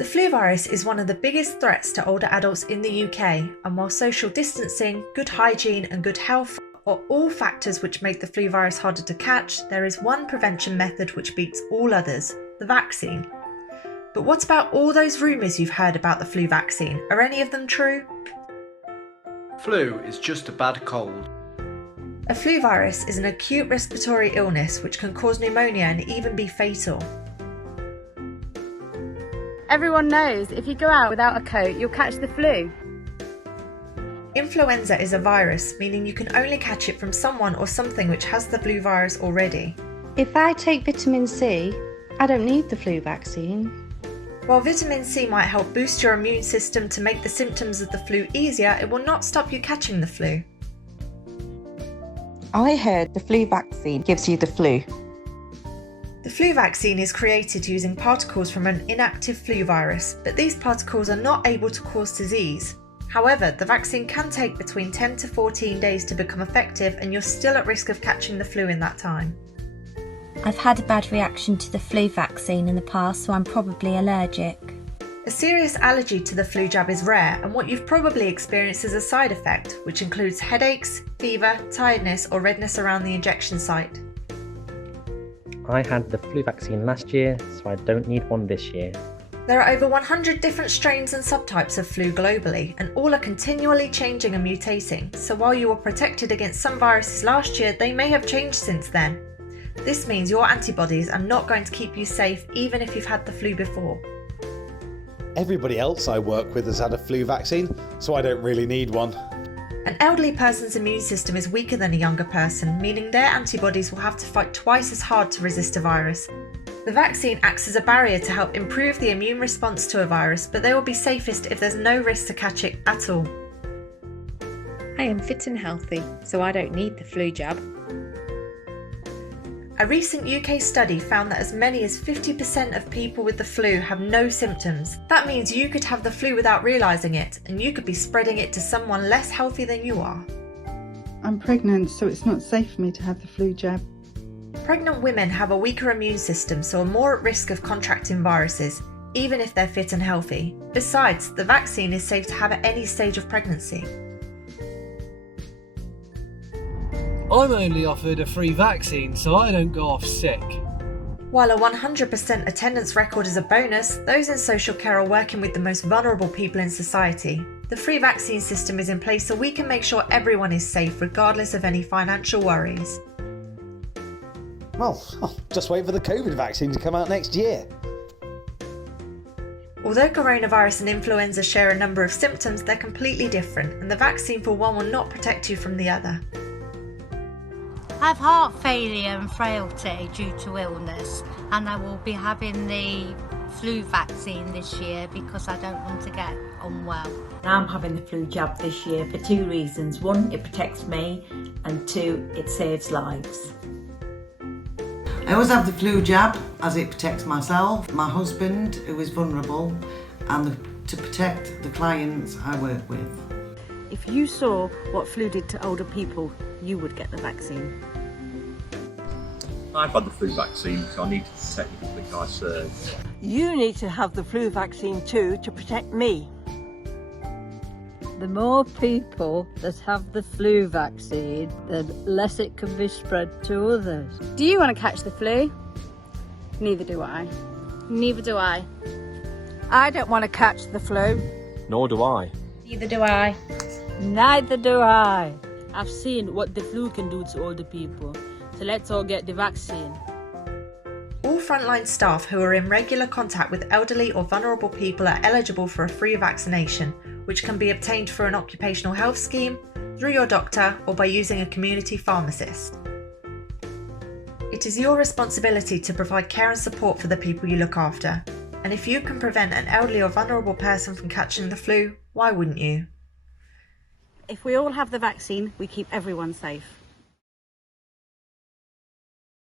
The flu virus is one of the biggest threats to older adults in the UK, and while social distancing, good hygiene and good health are all factors which make the flu virus harder to catch, there is one prevention method which beats all others: the vaccine. But what about all those rumours you've heard about the flu vaccine? Are any of them true? Flu is just a bad cold. A flu virus is an acute respiratory illness which can cause pneumonia and even be fatal. Everyone knows if you go out without a coat, you'll catch the flu. Influenza is a virus, meaning you can only catch it from someone or something which has the flu virus already. If I take vitamin C, I don't need the flu vaccine. While vitamin C might help boost your immune system to make the symptoms of the flu easier, it will not stop you catching the flu. I heard the flu vaccine gives you the flu. The flu vaccine is created using particles from an inactive flu virus, but these particles are not able to cause disease. However, the vaccine can take between 10 to 14 days to become effective, and you're still at risk of catching the flu in that time. I've had a bad reaction to the flu vaccine in the past, so I'm probably allergic. A serious allergy to the flu jab is rare, and what you've probably experienced is a side effect, which includes headaches, fever, tiredness, or redness around the injection site. I had the flu vaccine last year, so I don't need one this year. There are over 100 different strains and subtypes of flu globally, and all are continually changing and mutating, so while you were protected against some viruses last year, they may have changed since then. This means your antibodies are not going to keep you safe even if you've had the flu before. Everybody else I work with has had a flu vaccine, so I don't really need one. An elderly person's immune system is weaker than a younger person, meaning their antibodies will have to fight twice as hard to resist a virus. The vaccine acts as a barrier to help improve the immune response to a virus, but they will be safest if there's no risk to catch it at all. I am fit and healthy, so I don't need the flu jab. A recent UK study found that as many as 50% of people with the flu have no symptoms. That means you could have the flu without realising it, and you could be spreading it to someone less healthy than you are. I'm pregnant, so it's not safe for me to have the flu jab. Pregnant women have a weaker immune system, so are more at risk of contracting viruses, even if they're fit and healthy. Besides, the vaccine is safe to have at any stage of pregnancy. I'm only offered a free vaccine, so I don't go off sick. While a 100% attendance record is a bonus, those in social care are working with the most vulnerable people in society. The free vaccine system is in place so we can make sure everyone is safe regardless of any financial worries. Well, just wait for the COVID vaccine to come out next year. Although coronavirus and influenza share a number of symptoms, they're completely different, and the vaccine for one will not protect you from the other. I have heart failure and frailty due to illness, and I will be having the flu vaccine this year because I don't want to get unwell. I'm having the flu jab this year for two reasons. One, it protects me, and two, it saves lives. I always have the flu jab as it protects myself, my husband who is vulnerable, and to protect the clients I work with. If you saw what flu did to older people, you would get the vaccine. I've had the flu vaccine, so I need to protect the public I serve. You need to have the flu vaccine too to protect me. The more people that have the flu vaccine, the less it can be spread to others. Do you want to catch the flu? Neither do I. Neither do I. I don't want to catch the flu. Nor do I. Neither do I. Neither do I. I've seen what the flu can do to older people, so let's all get the vaccine. All frontline staff who are in regular contact with elderly or vulnerable people are eligible for a free vaccination, which can be obtained through an occupational health scheme, through your doctor, or by using a community pharmacist. It is your responsibility to provide care and support for the people you look after, and if you can prevent an elderly or vulnerable person from catching the flu, why wouldn't you? If we all have the vaccine, we keep everyone safe.